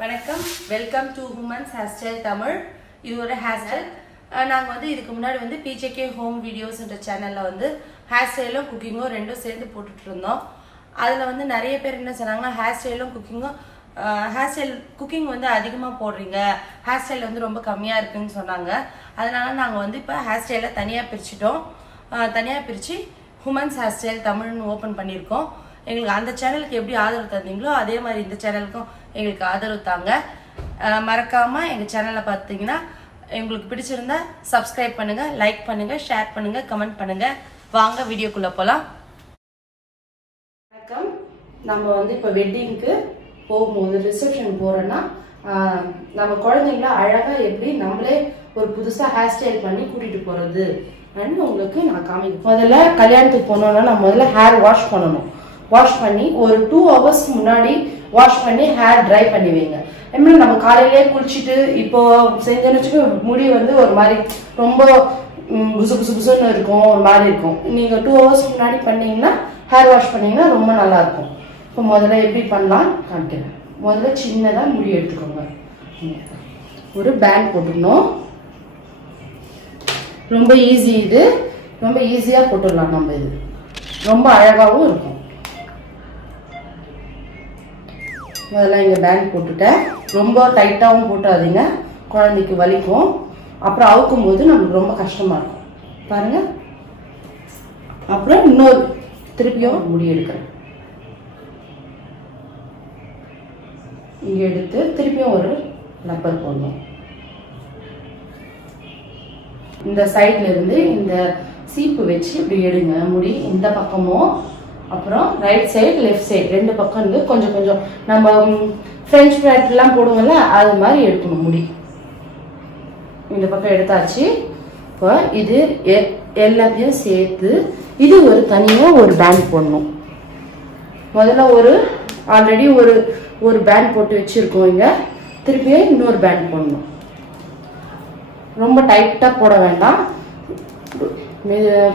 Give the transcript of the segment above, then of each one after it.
வணக்கம், welcome to humans hairstyle Tamil. இது ஒரு ஹேர்ஸ்டைல். நாங்கள் வந்து இதுக்கு முன்னாடி வந்து பிஜேகே ஹோம் வீடியோஸ்ன்ற சேனலில் வந்து ஹேர்ஸ்டைலும் குக்கிங்கும் ரெண்டும் சேர்ந்து போட்டுட்டு இருந்தோம். அதில் வந்து நிறைய பேர் என்ன சொன்னாங்கன்னா, ஹேர்ஸ்டைலும் குக்கிங்கும் ஹேர்ஸ்டைல் குக்கிங் வந்து அதிகமாக போடுறீங்க, ஹேர்ஸ்டைல் வந்து ரொம்ப கம்மியாக இருக்குன்னு சொன்னாங்க. அதனால நாங்கள் வந்து இப்போ ஹேர்ஸ்டைலை தனியாக பிரிச்சுட்டோம். தனியாக பிரித்து ஹூமன்ஸ் ஹேர்ஸ்டைல் தமிழ்னு ஓப்பன் பண்ணியிருக்கோம். எங்களுக்கு அந்த சேனலுக்கு எப்படி ஆதரவு தந்தீங்களோ அதே மாதிரி இந்த சேனலுக்கும் எங்களுக்கு ஆதரவு தாங்க. மறக்காமல் எங்கள் சேனலில் பார்த்தீங்கன்னா எங்களுக்கு பிடிச்சிருந்தா சப்ஸ்கிரைப் பண்ணுங்கள், லைக் பண்ணுங்கள், ஷேர் பண்ணுங்கள், கமெண்ட் பண்ணுங்கள். வாங்க வீடியோக்குள்ளே போகலாம். வணக்கம். நம்ம வந்து இப்போ வெட்டிங்க்கு போகும்போது ரிசப்ஷன் போகிறோன்னா நம்ம குழந்தைங்கள அழகாக எப்படி நம்மளே ஒரு புதுசாக ஹேர் ஸ்டைல் பண்ணி கூட்டிகிட்டு போகிறது உங்களுக்கு நான் காமிக்கிறேன். முதல்ல கல்யாணத்துக்கு போனோன்னா நம்ம முதல்ல ஹேர் வாஷ் பண்ணணும். வாஷ் பண்ணி ஒரு 2 hours முன்னாடி வாஷ் பண்ணி ஹேர் ட்ரை பண்ணி வைங்க. எப்படி நம்ம காலையிலேயே குளிச்சுட்டு இப்போ செஞ்சோன்னு வச்சுக்கோ, முடி வந்து ஒரு மாதிரி ரொம்ப புசு புசு புசுன்னு இருக்கும், ஒரு மாதிரி இருக்கும். நீங்கள் 2 hours முன்னாடி பண்ணீங்கன்னா ஹேர் வாஷ் பண்ணீங்கன்னா ரொம்ப நல்லா இருக்கும். இப்போ முதல்ல எப்படி பண்ணலாம் காமிக்கிறேன். முதல்ல சின்னதாக முடி எடுத்துக்கோங்க. ஒரு பேண்ட் போட்டுடணும். ரொம்ப ஈஸி, இது ரொம்ப ஈஸியாக போட்டுடலாம். நம்ம இது ரொம்ப அழகாகவும் இருக்கும். முதல்ல இங்கே பேண்ட் போட்டுட்டேன். ரொம்ப டைட்டாகவும் போட்டாதீங்க, குழந்தைக்கு வலிக்கும். அப்புறம் அவுக்கும் போது நம்மளுக்கு ரொம்ப கஷ்டமாக இருக்கும். பாருங்கள். அப்புறம் இன்னொரு திருப்பியும் முடி எடுக்கிறேன். இங்கே எடுத்து திருப்பியும் ஒரு லப்பர் போடணும். இந்த சைட்ல இருந்து இந்த சீப்பு வச்சு இப்படி எடுங்க முடி இந்த பக்கமும். அப்புறம் ரைட் சைடு லெஃப்ட் சைடு ரெண்டு பக்கம் இருந்து கொஞ்சம் கொஞ்சம் நம்ம ஃப்ரெஞ்ச் ஃப்ரைட்லாம் போடுவோம்ல, அது மாதிரி எடுக்கணும் முடி. இந்த பக்கம் எடுத்தாச்சு. இப்போ இது எல்லாத்தையும் சேர்த்து இது ஒரு தனியாக ஒரு பேண்ட் போடணும். முதல்ல ஆல்ரெடி ஒரு பேண்ட் போட்டு வச்சுருக்கோம். இங்கே திருப்பியும் இன்னொரு பேண்ட் போடணும். ரொம்ப டைட்டாக போட வேண்டாம்,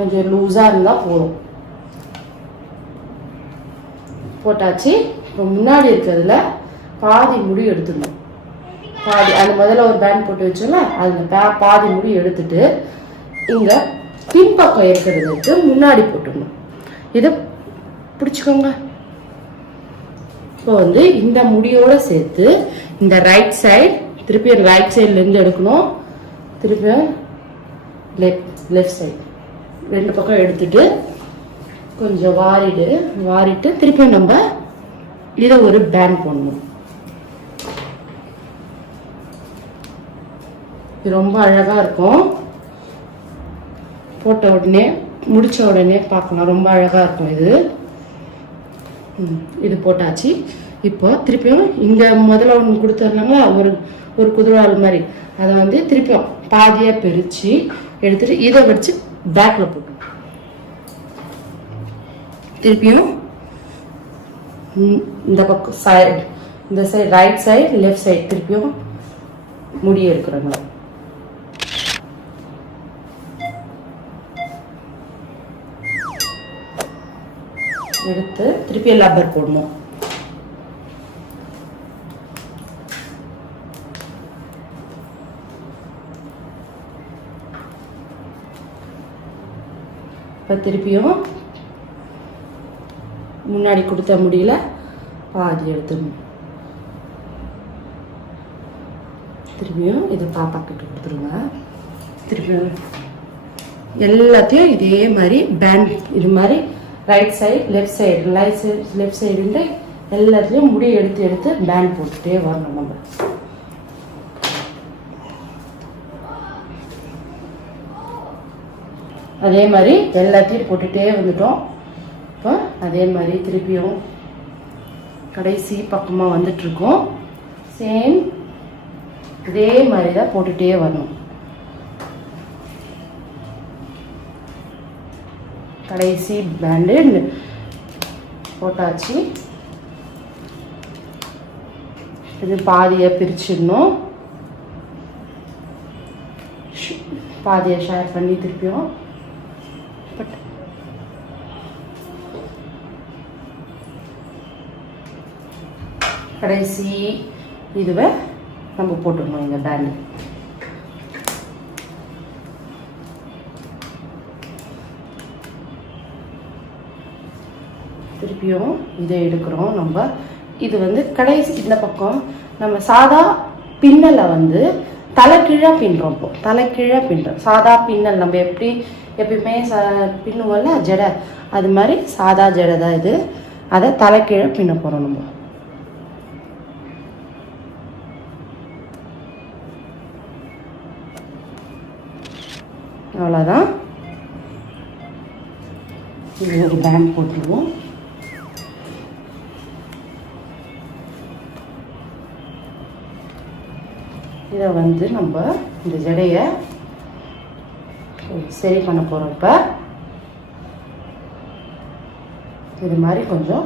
கொஞ்சம் லூஸாக இருந்தால் போதும். போட்டாச்சு. இப்போ முன்னாடி இருக்கிறதுல பாதி முடி எடுத்துடணும். பாதி அது முதல்ல ஒரு பேண்ட் போட்டு வச்சோம்ல, அதில் பாதி முடி எடுத்துட்டு இங்கே பின்பக்கம் இருக்கிறதுக்கு முன்னாடி போட்டுடணும். இதை பிடிச்சிக்கோங்க. இப்போ வந்து இந்த முடியோட சேர்த்து இந்த ரைட் சைடு திருப்பி ரைட் சைட்லேருந்து எடுக்கணும். திருப்பி லெஃப்ட் சைடு ரெண்டு பக்கம் எடுத்துட்டு கொஞ்சம் வாரிட்டு திருப்பி நம்ம இதை ஒரு பேண்ட் போடணும். இது ரொம்ப அழகா இருக்கும். போட்ட உடனே முடிச்ச உடனே பார்க்கலாம், ரொம்ப அழகா இருக்கும். இது போட்டாச்சு. இப்போ திருப்பியும் இங்க முதல்ல ஒன்று கொடுத்துருந்தாங்களா, ஒரு குதிரால் மாதிரி, அதை வந்து திருப்பியும் பாதியா பிரிச்சு எடுத்துட்டு இதை வச்சு பேக்ல போட்டு திருப்பியும் இந்த பக்கம் சைடு இந்த side right side left side திருப்பியும் முடி எடுக்கிறோங்க. எடுத்து திருப்பி லப்பர் போடணும். இப்போ திருப்பியும் முன்னாடி கொடுத்த முடியல பாதி எடுத்துடணும். திருப்பியும் இது பாப்பா கிட்ட கொடுத்துருங்க. திருப்பியும் எல்லாத்தையும் இதே மாதிரி பேண்ட் இது மாதிரி right side left side left சைடுன்ற எல்லாத்தையும் முடி எடுத்து பேண்ட் போட்டுட்டே வரணும். நம்ம அதே மாதிரி எல்லாத்தையும் போட்டுட்டே வந்துட்டோம். இப்போ அதே மாதிரி திருப்பியும் கடைசி பக்கமாக வந்துட்டுருக்கோம். சேம் இதே மாதிரி தான் போட்டுகிட்டே வரணும். கடைசி பேண்டு போட்டாச்சு. இது பாதியை பிரிச்சிடணும். பாதியை ஷேர் பண்ணி திருப்பியும் கடைசி இதுவை நம்ம போட்டுக்கணும் இந்த பேண்டு. திருப்பியும் இதை எடுக்கிறோம் நம்ம. இது வந்து கடைசி இந்த பக்கம் நம்ம சாதா பின்னலை வந்து தலைக்கீழாக பின்னுறோம். இப்போ தலைக்கீழாக பின்னுறோம். சாதா பின்னல் நம்ம எப்பயுமே பின்னுவோம்ல ஜடை, அது மாதிரி சாதா ஜடை தான் இது. அதை தலைக்கீழே பின்ன போகிறோம் நம்ம. அவ்வளோதான். இது ஒரு பேண்ட் போட்டுருவோம். இதை வந்து நம்ம இந்த ஜடையை சரி பண்ண போகிறோம். இப்போ இது மாதிரி கொஞ்சம்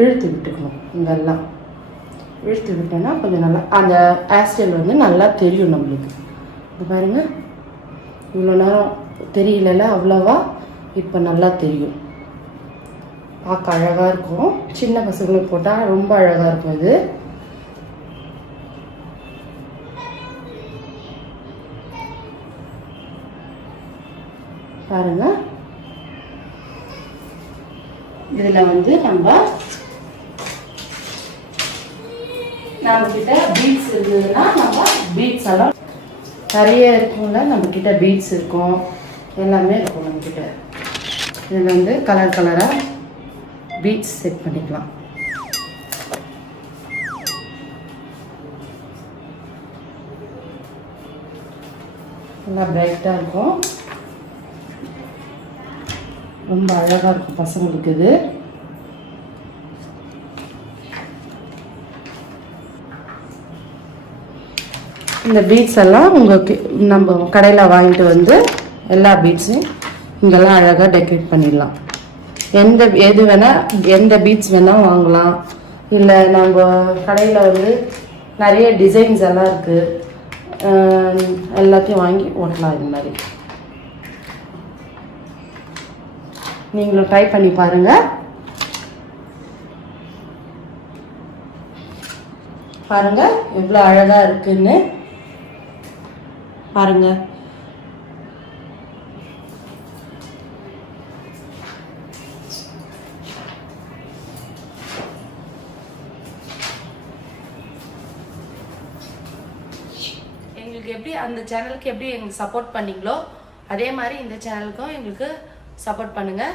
இழுத்து விட்டுக்கணும். இங்கெல்லாம் இழுத்து விட்டோன்னா கொஞ்சம் நல்லா அந்த ஹேர்ஸ்டைல் வந்து நல்லா தெரியும் நம்மளுக்கு. இது பாருங்க, இவ்வளோ நேரம் தெரியல அவ்வளோவா, இப்போ நல்லா தெரியும். பார்க்க அழகாக இருக்கும். சின்ன பசங்களுக்கு போட்டால் ரொம்ப அழகாக இருக்கும். இது பாருங்க. இதில் வந்து நம்ம கிட்ட பீட்ஸ் இருந்ததுன்னா நம்ம பீட்ஸ் எல்லாம் நிறைய இருக்கும்ல, நம்ம கிட்ட பீட்ஸ் இருக்கும், எல்லாமே இருக்கும் நம்ம கிட்ட. இதில் வந்து கலர் கலராக பீட்ஸ் செட் பண்ணிக்கலாம். நல்லா பிரைட்டாக இருக்கும், ரொம்ப அழகாக இருக்கும் பசங்களுக்கு. இது இந்த பீட்ஸ் எல்லாம் உங்களுக்கு நம்ம கடையில் வாங்கிட்டு வந்து எல்லா பீட்ஸையும் இங்கெல்லாம் அழகாக டெக்கரேட் பண்ணிடலாம். எது வேணால் எந்த பீட்ஸ் வேணால் வாங்கலாம். இல்லை நம்ம கடையில் வந்து நிறைய டிசைன்ஸ் எல்லாம் இருக்குது, எல்லாத்தையும் வாங்கி ஓட்டலாம். இது மாதிரி நீங்களும் ட்ரை பண்ணி பாருங்கள். பாருங்கள் எவ்வளோ அழகாக இருக்குன்னு பாருங்கள். எங்களுக்கு எப்படி அந்த சேனலுக்கு எப்படி எங்களுக்கு சப்போர்ட் பண்ணீங்களோ அதே மாதிரி இந்த சேனலுக்கும் எங்களுக்கு சப்போர்ட் பண்ணுங்கள்.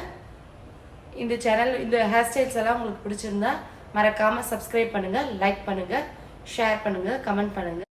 இந்த சேனல் இந்த ஹேர் ஸ்டைல்ஸ் எல்லாம் உங்களுக்கு பிடிச்சிருந்தா மறக்காமல் சப்ஸ்கிரைப் பண்ணுங்கள், லைக் பண்ணுங்கள், ஷேர் பண்ணுங்கள், கமெண்ட் பண்ணுங்கள்.